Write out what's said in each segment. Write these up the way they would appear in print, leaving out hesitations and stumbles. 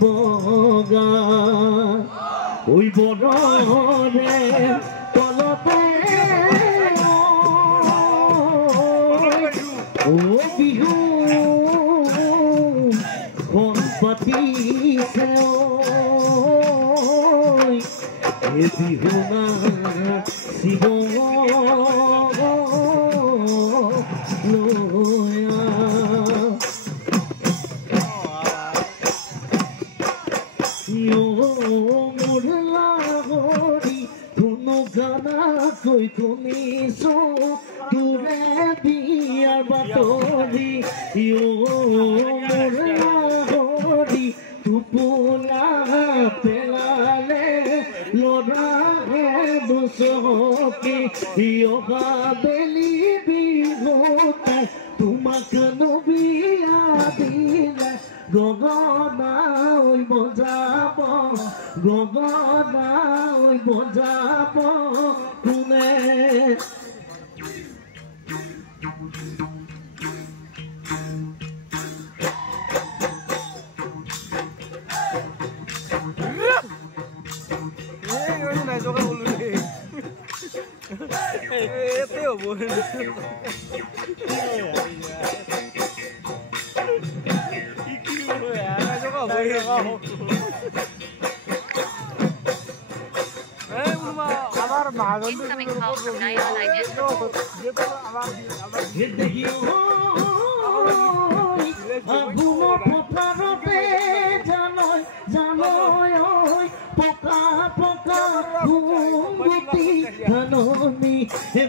বগা ওই বড়রে তলতে ও বিহু কোন পাতিছে এ বিহু না শিব কই তুমি সো দূরে বিয়ার বাতরি মোরি তুপুলা পেলালে লড়া দুসকে বেলি বিহতে তোমাক নবিয়া দিলে গগনা ওই বজাব গগনা ওই বজাব কোনে Incoming call from Nayan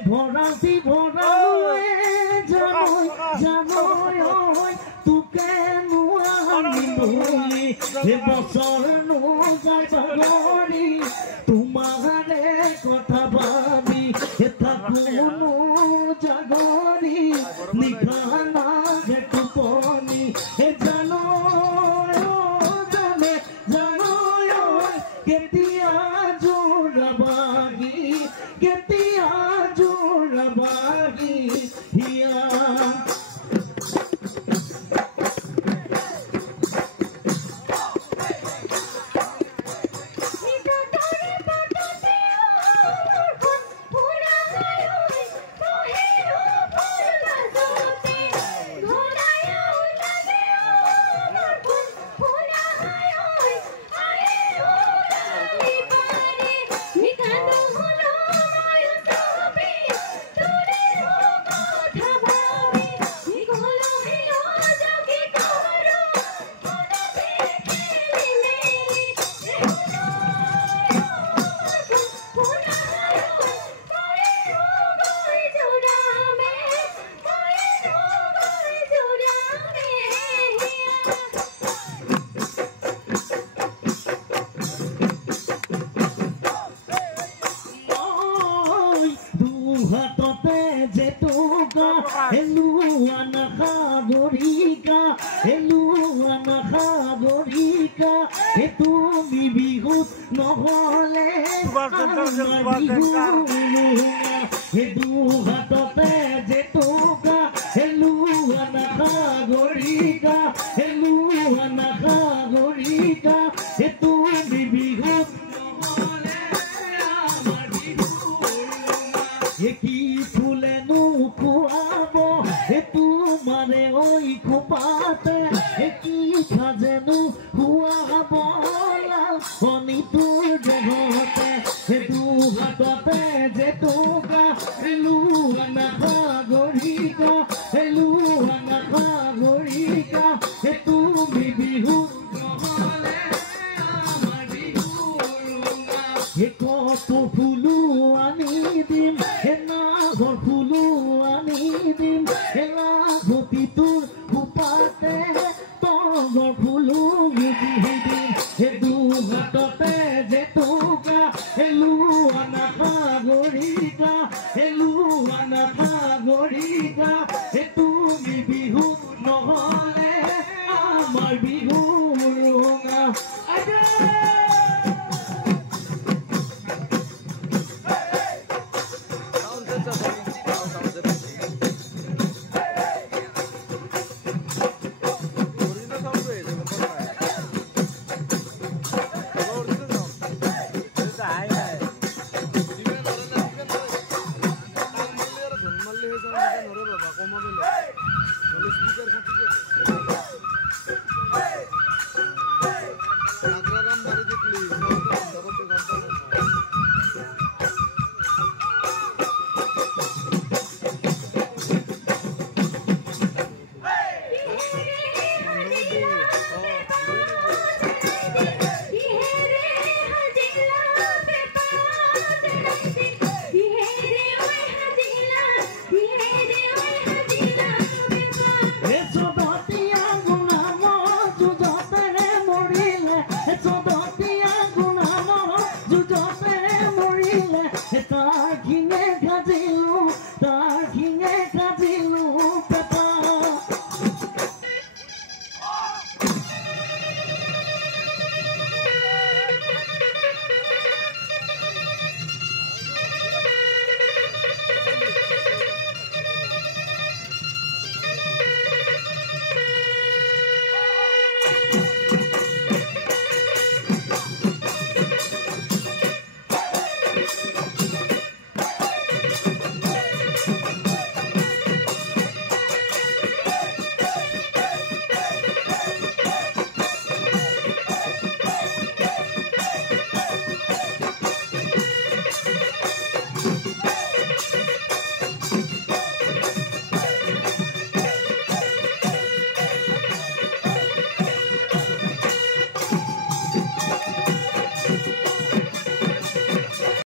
ভরাতি ভরালুয়ে জানয় তোকে নুয়ানি বছর নো যাবনি তোমারে কথা ভাবি থাকুনো জাগরি নিখানা টোপনি জানো জানে জানো কেতিয়া জোড়াবাগি কেতিয়া জোড়াবাগি হিয়া Eluana Khagorika, Eluana Khagorika, etu mi bihut nohole, edu hatote jetuka, Eluana Khagorika, Eluana Khagorika, etu mi bihut nohole, amar bihut eki phule nu তোমারে ওই খোপাতে কি সাজেনু হুয়া বলা হনি তোর জগতে দু হাততে যে টোকা এলুয়ানা খাগরিকা এলুয়ানা খাগরিকা তুমি বিহু নহলে আমার বিহু কত ফুলু আনি দিম না ঘর ফুলু আনি দিম এলা গতি তোর ফুপাতে তগর ফুলু গিদি দিম দু হাততে যে টোকা এলুয়ানা খাগরিকা এলুয়ানা খাগরিকা তুমি বিহু নহলে আমার বিহু